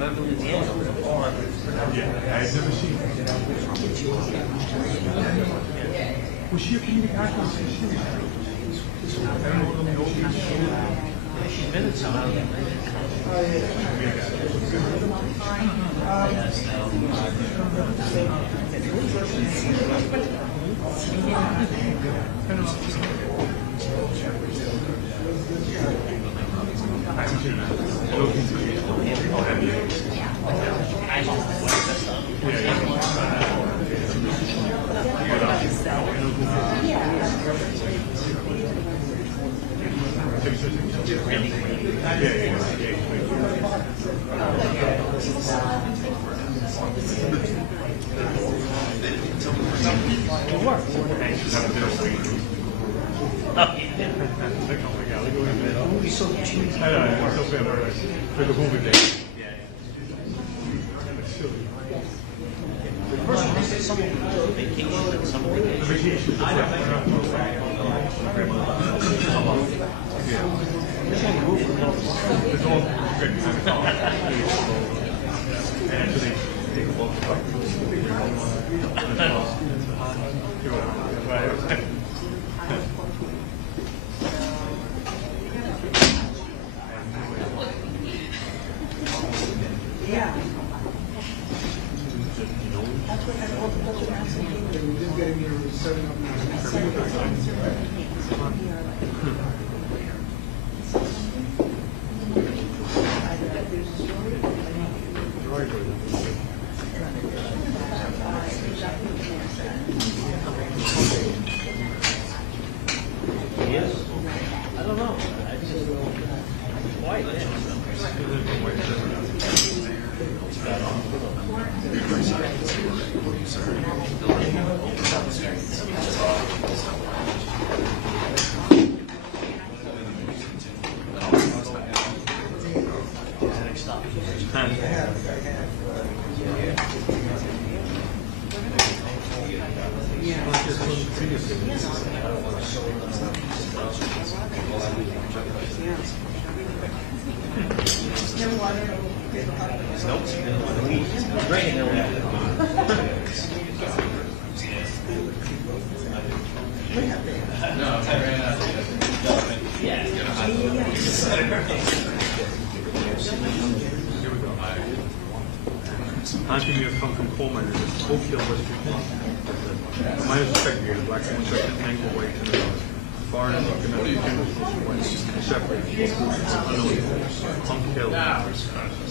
I've never seen her. Was she a comedic actress? I don't know what the old She's been in some of them.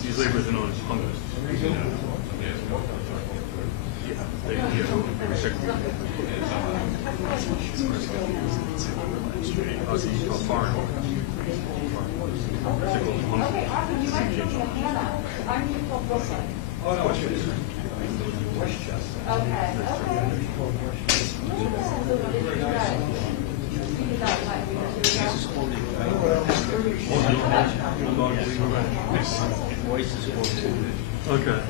These laborers are known as punkers. Okay.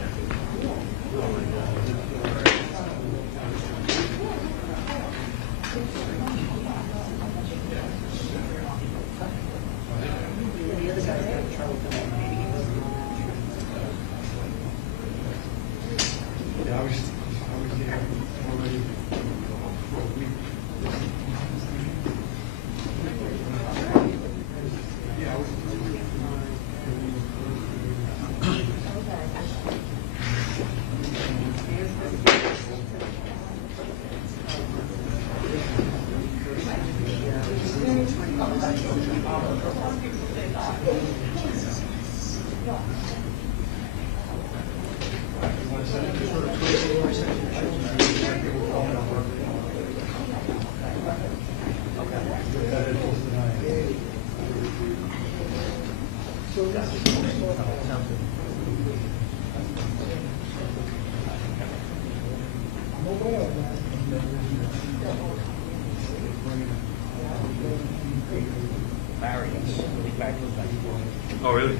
Oh, really?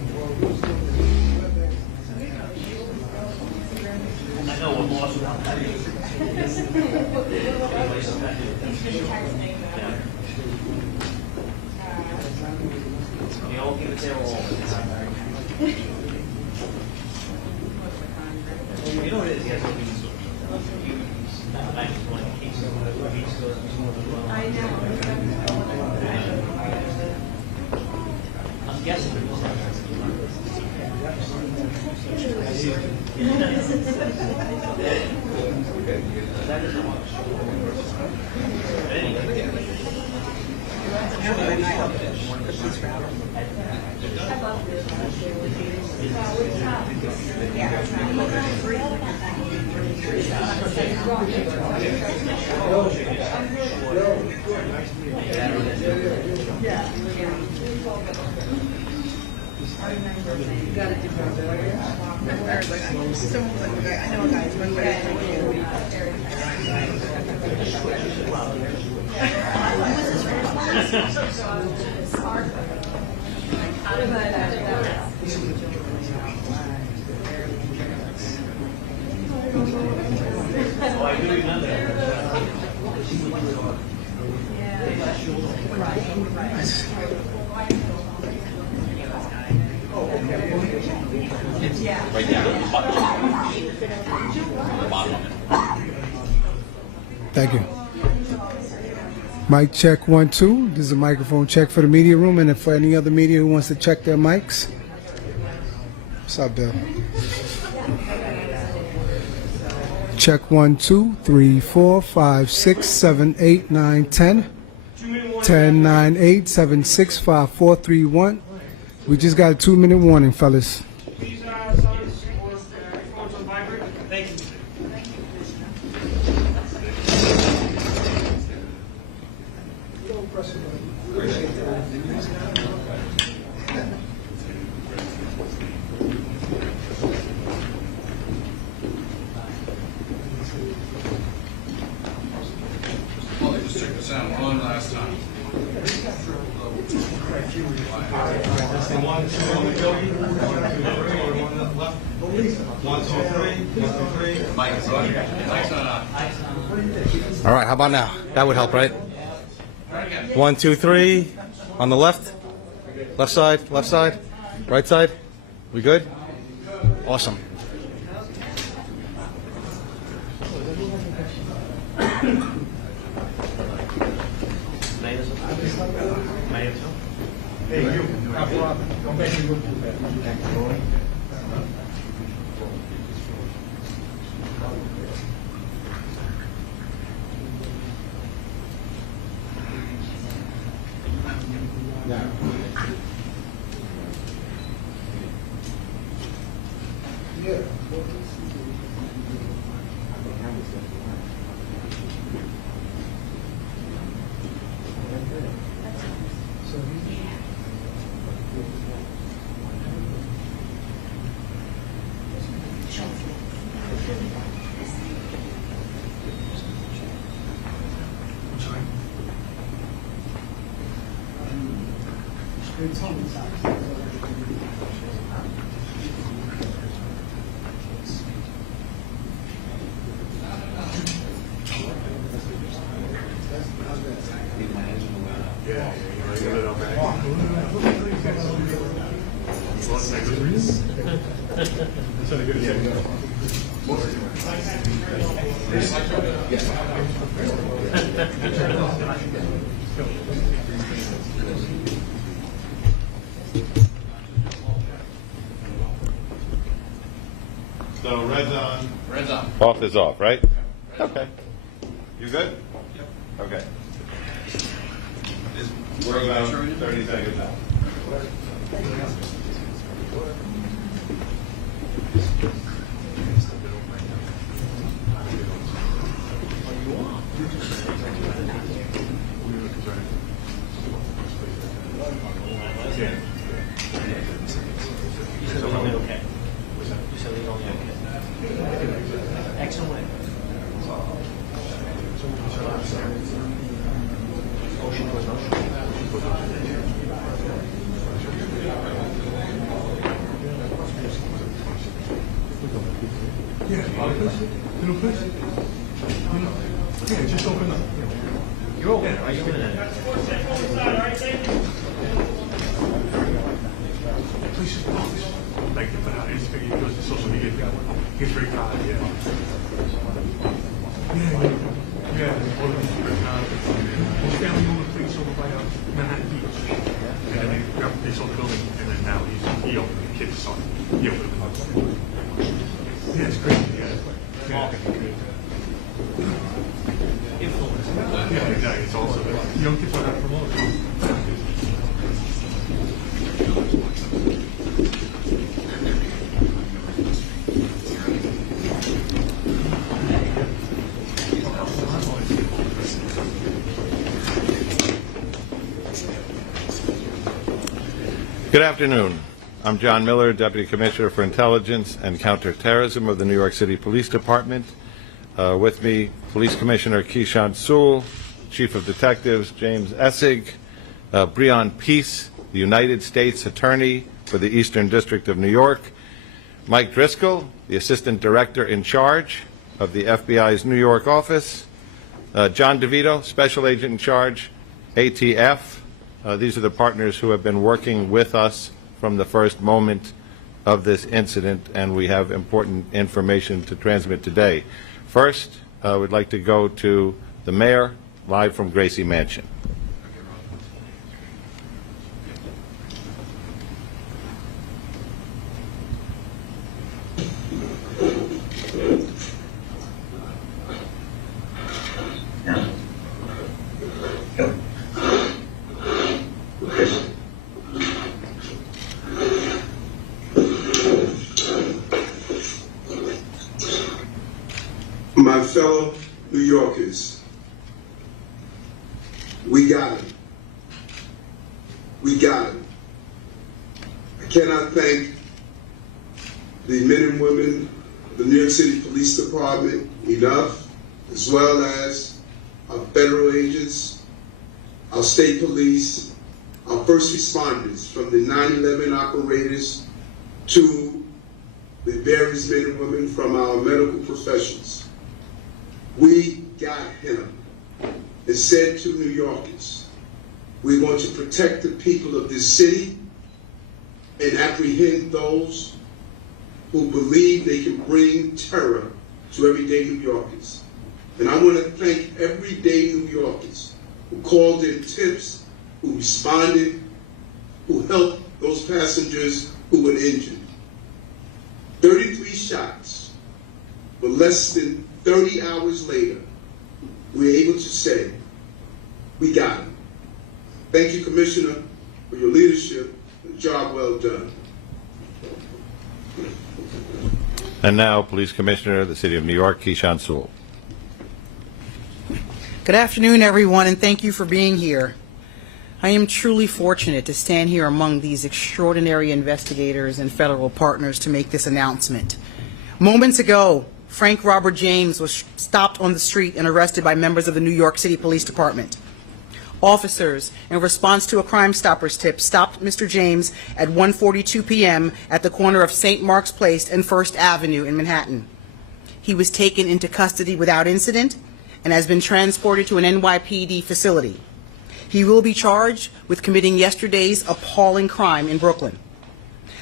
I know what lost about that. You all give it their all. Right down at the bottom of it. Thank you. Mic check 1 2. This is a microphone check for the media room, and if for any other media who wants to check their mics. What's up, Bill? Check 1 2 3 4 5 6 7 8 9 10 10 9 8 7 6 5 4 3 1. We just got a 2-minute warning, fellas. Please, silence or phones on vibrate. Thank you. Well, they just checked this out one last time. One, two on the building, 1, 2, 3, one left. 1, 2, 3, 1, 2, 3. Mike, it's on. Mike's not on. All right, how about now? That would help, right? Try it again. 1, 2, 3. On the left. Left side. Left side. Right side. We good? Awesome. Hey, you. Don't make me look too bad. So red's on. Red's on. Off is off, right? Okay. You good? Yep. Okay. We're about 30 seconds out. Okay. You said it's only okay. Excellent. Ocean goes ocean. Yeah, just open up. You're open. Are you in it? Please just pause. Thank you for that. He goes to social media. He's very proud, yeah. Yeah. His family owned a place over by Manhattan Beach. And then they sold the building, and then now he opened the kids' son. He opened it up. Yeah, it's crazy. Yeah. Influence. Yeah, exactly. It's also young people are not promoted. Good afternoon. I'm John Miller, Deputy Commissioner for Intelligence and Counterterrorism of the New York City Police Department. With me, Police Commissioner Keishant Sewell, Chief of Detectives James Essig, Breon Peace, the United States Attorney for the Eastern District of New York, Mike Driscoll, the Assistant Director in charge of the FBI's New York office, John DeVito, Special Agent in charge, ATF. These are the partners who have been working with us from the first moment of this incident, and we have important information to transmit today. First, we'd like to go to the mayor, live from Gracie Mansion. My fellow New Yorkers, we got him. We got him. I cannot thank the men and women of the New York City Police Department enough, as well as our federal agents, our state police, our first responders, from the 9/11 operators to the various men and women from our medical professions. We got him and said to New Yorkers, we're going to protect the people of this city and apprehend those who believe they can bring terror to everyday New Yorkers. And I want to thank everyday New Yorkers who called in tips, who responded, who helped those passengers who were injured. 33 shots, but less than 30 hours later, we're able to say, we got him. Thank you, Commissioner, for your leadership and job well done. And now, Police Commissioner of the City of New York, Keishant Sewell. Good afternoon, everyone, and thank you for being here. I am truly fortunate to stand here among these extraordinary investigators and federal partners to make this announcement. Moments ago, Frank Robert James was stopped on the street and arrested by members of the New York City Police Department. Officers, in response to a Crime Stoppers tip, stopped Mr. James at 1:42 p.m. at the corner of St. Mark's Place and First Avenue in Manhattan. He was taken into custody without incident and has been transported to an NYPD facility. He will be charged with committing yesterday's appalling crime in Brooklyn.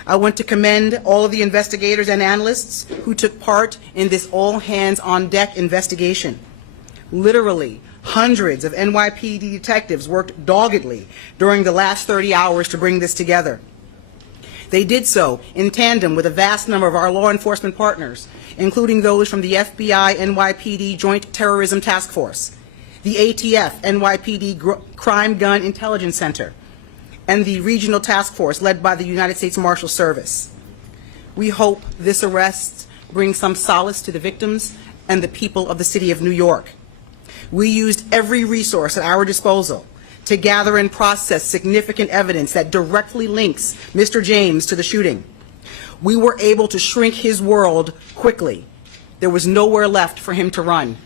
I want to commend all of the investigators and analysts who took part in this all-hands-on-deck investigation. Literally, hundreds of NYPD detectives worked doggedly during the last 30 hours to bring this together. They did so in tandem with a vast number of our law enforcement partners, including those from the FBI NYPD Joint Terrorism Task Force, the ATF NYPD Crime Gun Intelligence Center, and the Regional Task Force led by the United States Marshal Service. We hope this arrest brings some solace to the victims and the people of the City of New York. We used every resource at our disposal to gather and process significant evidence that directly links Mr. James to the shooting. We were able to shrink his world quickly. There was nowhere left for him to run.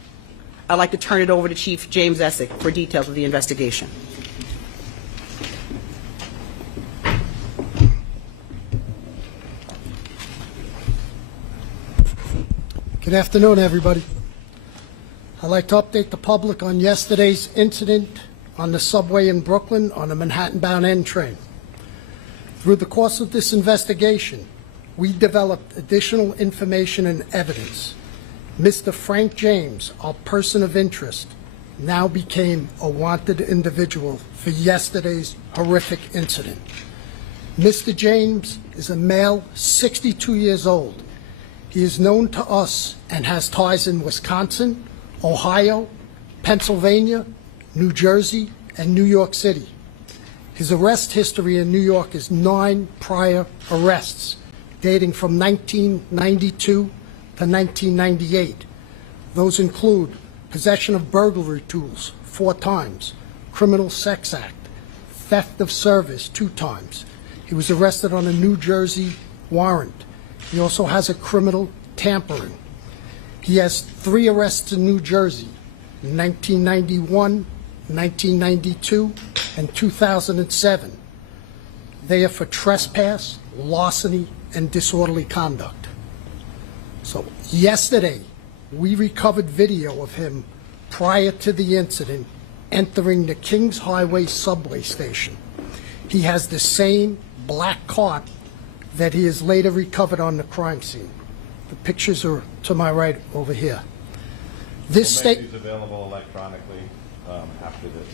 I'd like to turn it over to Chief James Essig for details of the investigation. Good afternoon, everybody. I'd like to update the public on yesterday's incident on the subway in Brooklyn on a Manhattan-bound N train. Through the course of this investigation, we developed additional information and evidence. Mr. Frank James, our person of interest, now became a wanted individual for yesterday's horrific incident. Mr. James is a male, 62 years old. He is known to us and has ties in Wisconsin, Ohio, Pennsylvania, New Jersey, and New York City. His arrest history in New York is 9 prior arrests, dating from 1992 to 1998. Those include possession of burglary tools 4 times, criminal sex act, theft of service 2 times. He was arrested on a New Jersey warrant. He also has a criminal tampering. He has 3 arrests in New Jersey, in 1991, 1992, and 2007. They are for trespass, larceny, and disorderly conduct. So yesterday, we recovered video of him prior to the incident entering the Kings Highway subway station. He has the same black cart that he has later recovered on the crime scene. The pictures are to my right over here. This We'll make these available electronically after this.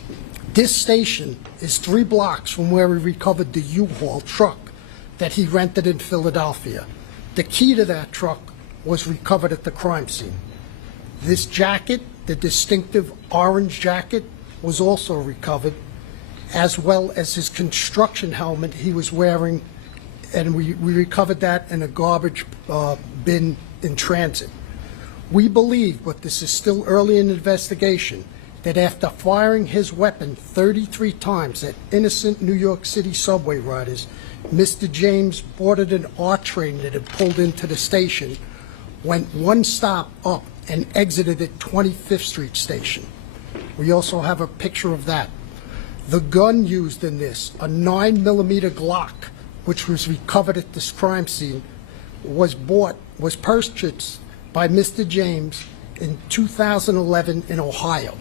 This station is 3 blocks from where we recovered the U-Haul truck that he rented in Philadelphia. The key to that truck was recovered at the crime scene. This jacket, the distinctive orange jacket, was also recovered, as well as his construction helmet he was wearing, and we recovered that in a garbage bin in transit. We believe, but this is still early in the investigation, that after firing his weapon 33 times at innocent New York City subway riders, Mr. James boarded an R train that had pulled into the station, went 1 stop up, and exited at 25th Street Station. We also have a picture of that. The gun used in this, a 9mm Glock, which was recovered at this crime scene, was purchased by Mr. James in 2011 in Ohio.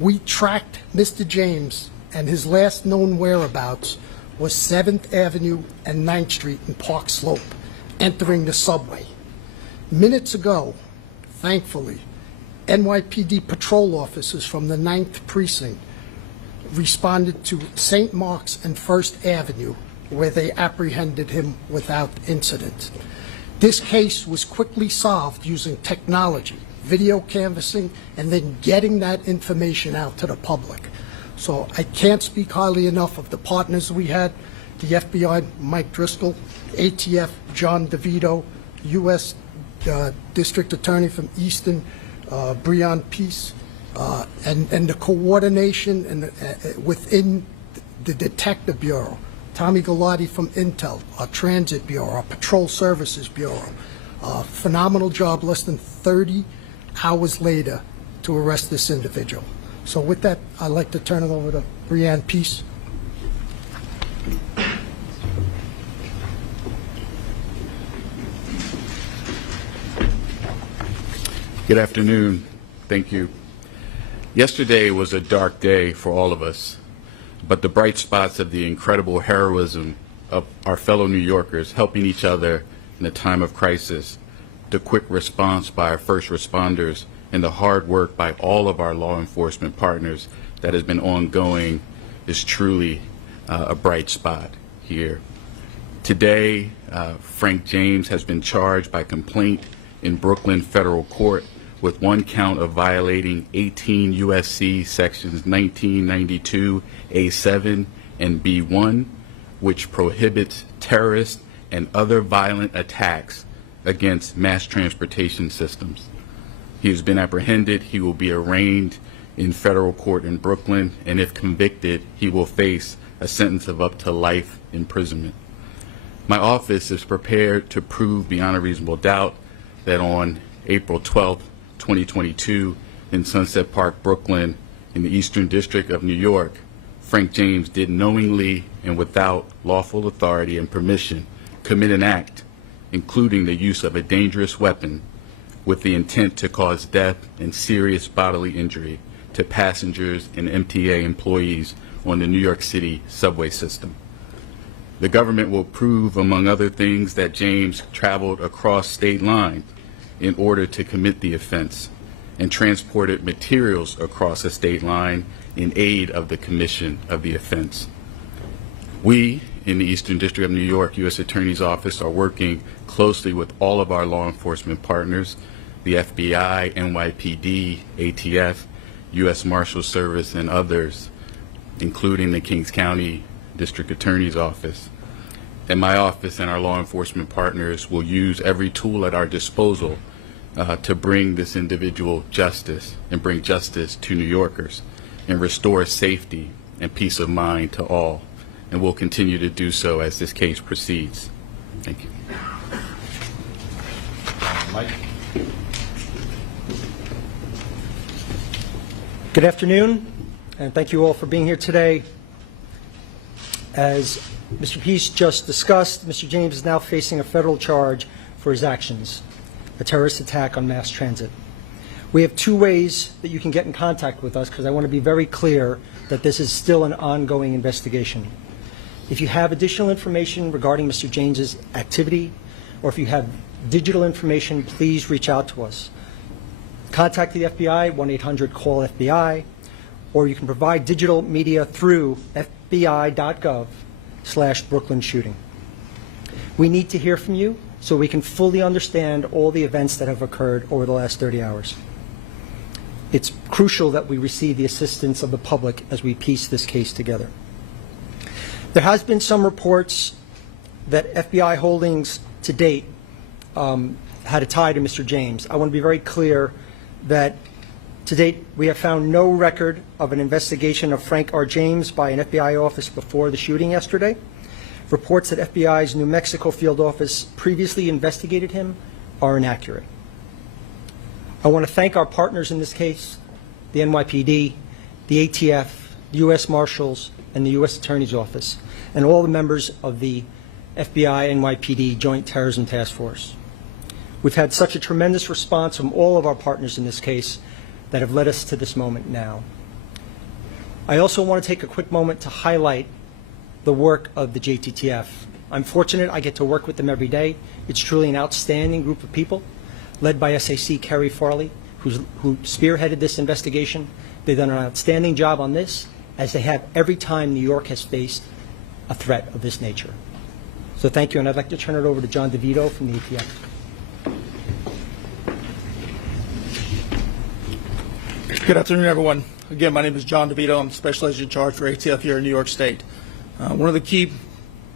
We tracked Mr. James, and his last known whereabouts was 7th Avenue and 9th Street in Park Slope, entering the subway. Minutes ago, thankfully, NYPD patrol officers from the 9th Precinct responded to St. Mark's and 1st Avenue, where they apprehended him without incident. This case was quickly solved using technology, video canvassing, and then getting that information out to the public. So I can't speak highly enough of the partners we had, the FBI, Mike Driscoll, ATF, John DeVito, U.S. District Attorney from Easton, Breon Peace, and the coordination and within the Detective Bureau, Tommy Galati from Intel, our Transit Bureau, our Patrol Services Bureau. Phenomenal job less than 30 hours later to arrest this individual. So with that, I'd like to turn it over to Breon Peace. Good afternoon. Thank you. Yesterday was a dark day for all of us, but the bright spots of the incredible heroism of our fellow New Yorkers helping each other in a time of crisis, the quick response by our first responders, and the hard work by all of our law enforcement partners that has been ongoing is truly a bright spot here. Today, Frank James has been charged by complaint in Brooklyn Federal Court with 1 count of violating 18 U.S.C. sections 1992 A7 and B1, which prohibits terrorist and other violent attacks against mass transportation systems. He has been apprehended. He will be arraigned in federal court in Brooklyn, and if convicted, he will face a sentence of up to life imprisonment. My office is prepared to prove beyond a reasonable doubt that on April 12, 2022, in Sunset Park, Brooklyn, in the Eastern District of New York, Frank James did knowingly and without lawful authority and permission commit an act, including the use of a dangerous weapon, with the intent to cause death and serious bodily injury to passengers and MTA employees on the New York City subway system. The government will prove, among other things, that James traveled across state lines in order to commit the offense and transported materials across a state line in aid of the commission of the offense. We, in the Eastern District of New York U.S. Attorney's Office are working closely with all of our law enforcement partners, the FBI, NYPD, ATF, U.S. Marshals Service, and others, including the Kings County District Attorney's Office. And my office and our law enforcement partners will use every tool at our disposal to bring this individual justice and bring justice to New Yorkers and restore safety and peace of mind to all. And we'll continue to do so as this case proceeds. Thank you. Mike? Good afternoon, and thank you all for being here today. As Mr. Peace just discussed, Mr. James is now facing a federal charge for his actions, a terrorist attack on mass transit. We have two ways that you can get in contact with us, because I want to be very clear that this is still an ongoing investigation. If you have additional information regarding Mr. James's activity, or if you have digital information, please reach out to us. Contact the FBI, 1-800-CALL-FBI, or you can provide digital media through fbi.gov/Brooklyn shooting. We need to hear from you so we can fully understand all the events that have occurred over the last 30 hours. It's crucial that we receive the assistance of the public as we piece this case together. There has been some reports that FBI holdings to date had a tie to Mr. James. I want to be very clear that to date we have found no record of an investigation of Frank R. James by an FBI office before the shooting yesterday. Reports that FBI's New Mexico field office previously investigated him are inaccurate. I want to thank our partners in this case, the NYPD, the ATF, the U.S. Marshals, and the U.S. Attorney's Office, and all the members of the FBI NYPD Joint Terrorism Task Force. We've had such a tremendous response from all of our partners in this case that have led us to this moment now. I also want to take a quick moment to highlight the work of the JTTF. I'm fortunate I get to work with them every day. It's truly an outstanding group of people, led by SAC Kerry Farley, who spearheaded this investigation. They've done an outstanding job on this, as they have every time New York has faced a threat of this nature. So thank you, and I'd like to turn it over to John DeVito from the ATF. Good afternoon, everyone. Again, my name is John DeVito. I'm the Special Agent in Charge for ATF here in New York State. One of the key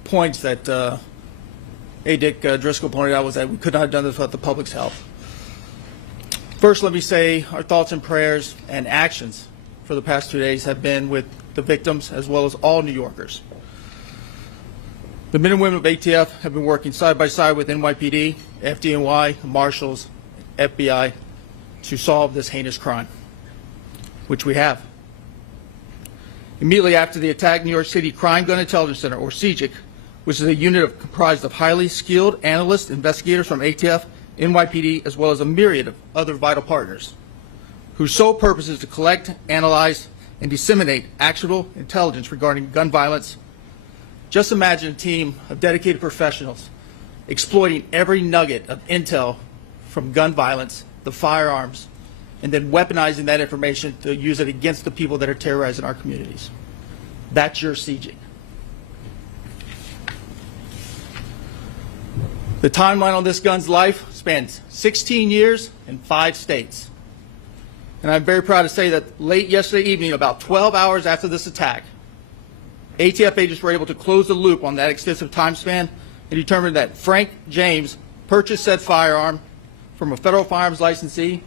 points that A. Dick Driscoll pointed out was that we could not have done this without the public's help. First, let me say our thoughts and prayers and actions for the past 2 days have been with the victims as well as all New Yorkers. The men and women of ATF have been working side by side with NYPD, FDNY, Marshals, FBI to solve this heinous crime, which we have. Immediately after the attack, New York City Crime Gun Intelligence Center, or CJIC, which is a unit comprised of highly skilled analysts, investigators from ATF, NYPD, as well as a myriad of other vital partners, whose sole purpose is to collect, analyze, and disseminate actionable intelligence regarding gun violence. Just imagine a team of dedicated professionals exploiting every nugget of intel from gun violence, the firearms, and then weaponizing that information to use it against the people that are terrorizing our communities. That's your CJIC. The timeline on this gun's life spans 16 years and 5 states. And I'm very proud to say that late yesterday evening, about 12 hours after this attack, ATF agents were able to close the loop on that extensive time span and determined that Frank James purchased said firearm from a federal firearms licensee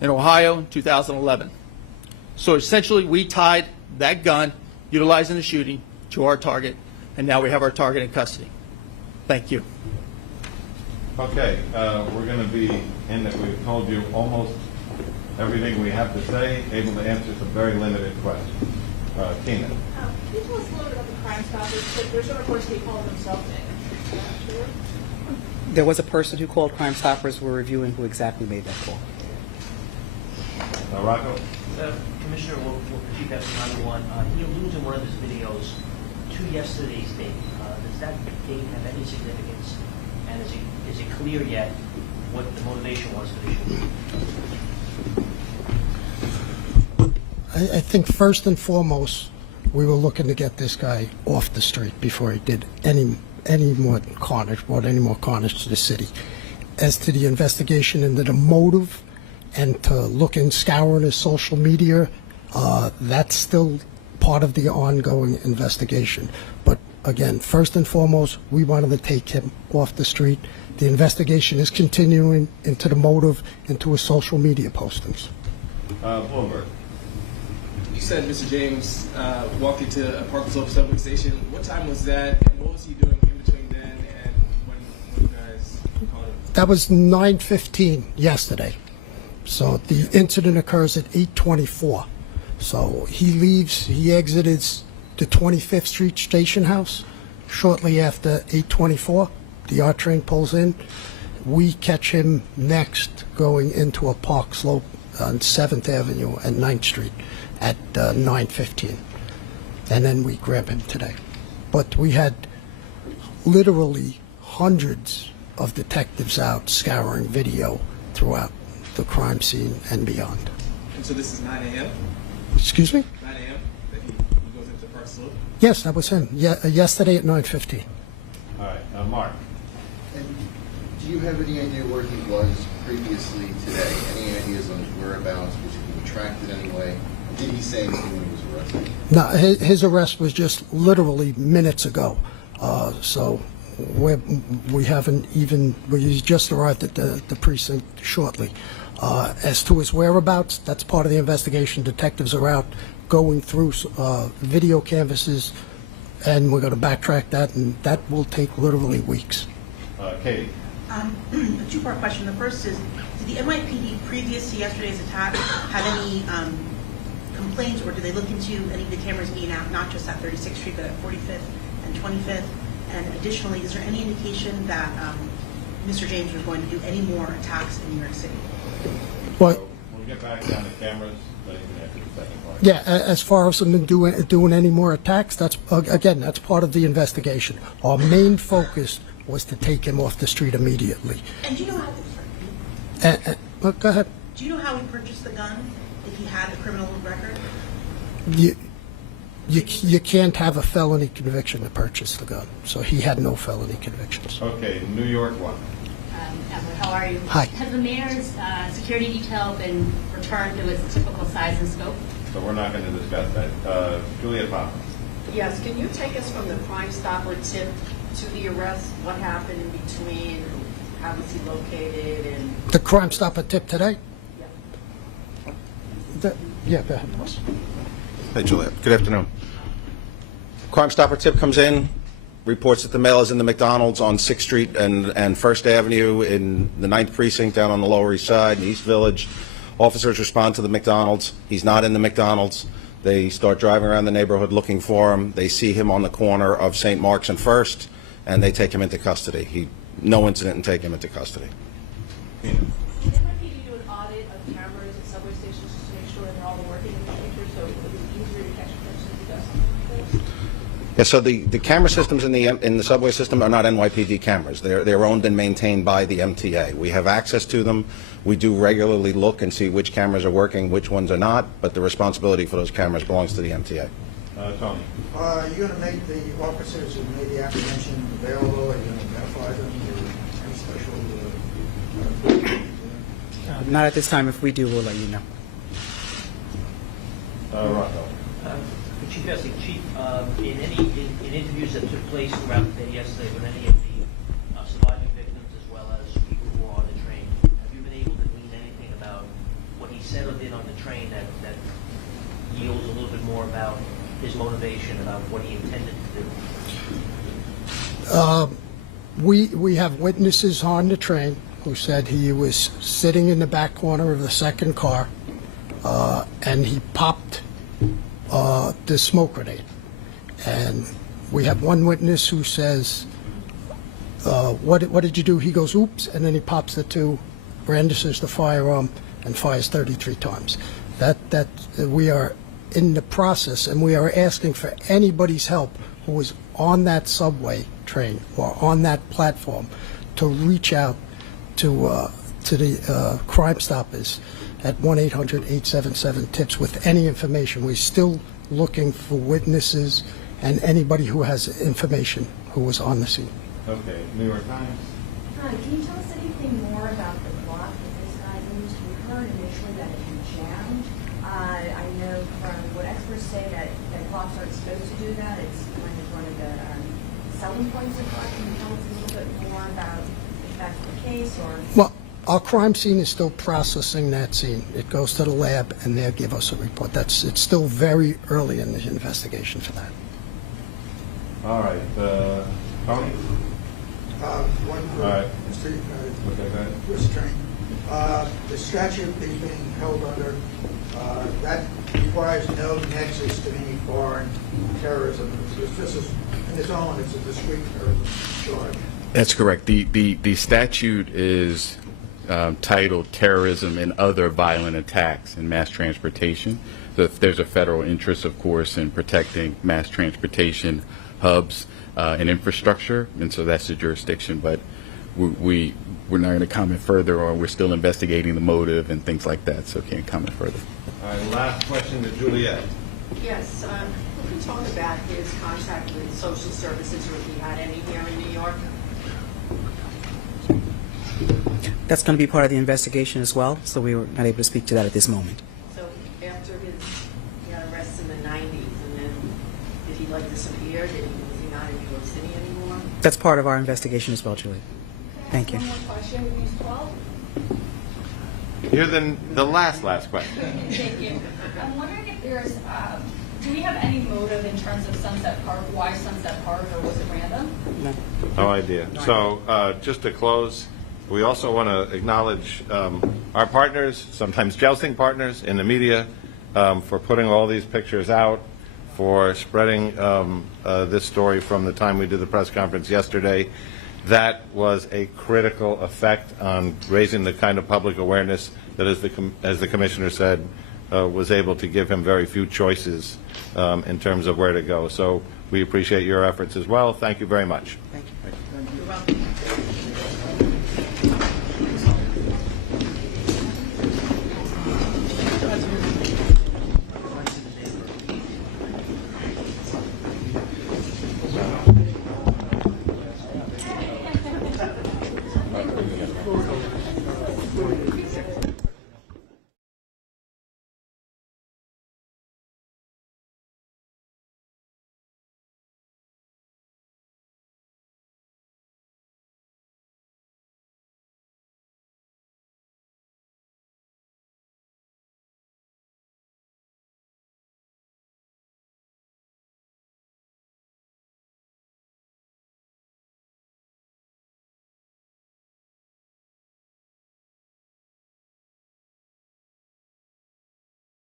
in Ohio in 2011. So essentially, we tied that gun, utilizing the shooting, to our target, and now we have our target in custody. Thank you. Okay, we're going to be in that we've told you almost everything we have to say, able to answer some very limited questions. Tina. Can you tell us a little bit about the Crime Stoppers? There's some reports they call themselves sure. There was a person who called Crime Stoppers. We're reviewing who exactly made that call. Rocco? Commissioner, we'll repeat that from number one. He alludes in one of his videos to yesterday's date. Does that date have any significance? And is it clear yet what the motivation was for the shooting? I think first and foremost, we were looking to get this guy off the street before he did any more carnage, brought any more carnage to the city. As to the investigation into the motive and to look and scouring his social media, that's still part of the ongoing investigation. But again, first and foremost, we wanted to take him off the street. The investigation is continuing into the motive, into his social media postings. Bloomberg. You said Mr. James walked into a Park Slope subway station. What time was that, and what was he doing in between then and when you guys called him? That was 9:15 yesterday. So the incident occurs at 8:24. So he leaves, he exited the 25th Street Station House shortly after 8:24. The R train pulls in. We catch him next going into a Park Slope on 7th Avenue and 9th Street at 9:15. And then we grab him today. But we had literally hundreds of detectives out scouring video throughout the crime scene and beyond. And so this is 9 a.m.? Excuse me? 9 a.m. that he goes into Park Slope? Yes, that was him. Yesterday at 9:15. All right, Mark. And do you have any idea where he was previously today? Any ideas on his whereabouts? Was he tracked in any way? Did he say anything when he was arrested? No, his arrest was just literally minutes ago. So we haven't even, he's just arrived at the precinct shortly. As to his whereabouts, that's part of the investigation. Detectives are out going through video canvases, and we're going to backtrack that, and that will take literally weeks. Katie. A two-part question. The first is, did the NYPD previous to yesterday's attack have any complaints, or did they look into any of the cameras being out, not just at 36th Street, but at 45th and 25th? And additionally, is there any indication that Mr. James was going to do any more attacks in New York City? Well, We'll get back down to cameras, but you can answer the second part. yeah, as far as them doing any more attacks, that's again, that's part of the investigation. Our main focus was to take him off the street immediately. And do you know how Go ahead. Do you know how he purchased the gun? If he had a criminal record? You can't have a felony conviction to purchase the gun, so he had no felony convictions. Okay, New York one. Edward, how are you? Hi. Has the mayor's security detail been returned to its typical size and scope? So we're not going to discuss that. Juliet Papa. Yes, can you take us from the Crime Stopper tip to the arrest? What happened in between? How was he located? And The Crime Stopper tip today? Yeah, go ahead. Hey, Juliet. Good afternoon. Crime Stopper tip comes in, reports that the male is in the McDonald's on 6th Street and 1st Avenue in the 9th Precinct down on the Lower East Side in East Village. Officers respond to the McDonald's. He's not in the McDonald's. They start driving around the neighborhood looking for him. They see him on the corner of St. Mark's and 1st, and they take him into custody. No incident and take him into custody. Did NYPD do an audit of cameras at subway stations just to make sure that they're all working in the future, so it was easier to catch a person who does something like this? Yeah, so the camera systems in the subway system are not NYPD cameras. They're owned and maintained by the MTA. We have access to them. We do regularly look and see which cameras are working, which ones are not, but the responsibility for those cameras belongs to the MTA. Tony. Are you going to make the officers who made the apprehension available? Are you going to identify them? Any special? Not at this time. If we do, we'll let you know. Rocco. Chief Justice, Chief, in interviews that took place throughout the day yesterday with any of the surviving victims as well as people who were on the train, have you been able to glean anything about what he said or did on the train that yields a little bit more about his motivation, about what he intended to do? We have witnesses on the train who said he was sitting in the back corner of the second car, and he popped the smoke grenade. And we have one witness who says, what did you do? He goes, oops, and then he pops the two, brandishes the firearm, and fires 33 times. That we are in the process, and we are asking for anybody's help who was on that subway train or on that platform to reach out to the Crime Stoppers at 1-800-877-TIPS with any information. We still looking for witnesses and anybody who has information who was on the scene. Okay, New York Times. Hi, can you tell us anything more about the block that this guy used? We heard initially that it had jammed. I know from what experts say that blocks aren't supposed to do that. It's kind of one of the selling points of block. Can you tell us a little bit more about if that's the case or? Well, our crime scene is still processing that scene. It goes to the lab and they'll give us a report. It's still very early in the investigation for that. All right, Tony? One for All right. Mr. Okay, go ahead. U.S. Attorney. The statute that he's being held under, that requires no nexus to any foreign terrorism. This is, in its own, it's a discrete charge. That's correct. The statute is titled Terrorism and Other Violent Attacks in Mass Transportation. So if there's a federal interest, of course, in protecting mass transportation hubs and infrastructure, and so that's the jurisdiction. But we're not going to comment further, or we're still investigating the motive and things like that, so can't comment further. All right, last question to Juliet. Yes, we can talk about his contact with social services, or if he had any here in New York. That's going to be part of the investigation as well, so we were not able to speak to that at this moment. So after he got arrested in the 90s, and then did he like disappear? Was he not in New York City anymore? That's part of our investigation as well, Julie. Thank you. One more question. These 12? You're the last question. Thank you. I'm wondering if there's, do we have any motive in terms of Sunset Park? Why Sunset Park, or was it random? No. No idea. So just to close, we also want to acknowledge our partners, sometimes jousting partners in the media, for putting all these pictures out, for spreading this story from the time we did the press conference yesterday. That was a critical effect on raising the kind of public awareness that, as the Commissioner said, was able to give him very few choices in terms of where to go. So we appreciate your efforts as well. Thank you very much. Thank you. You're welcome. Thank you.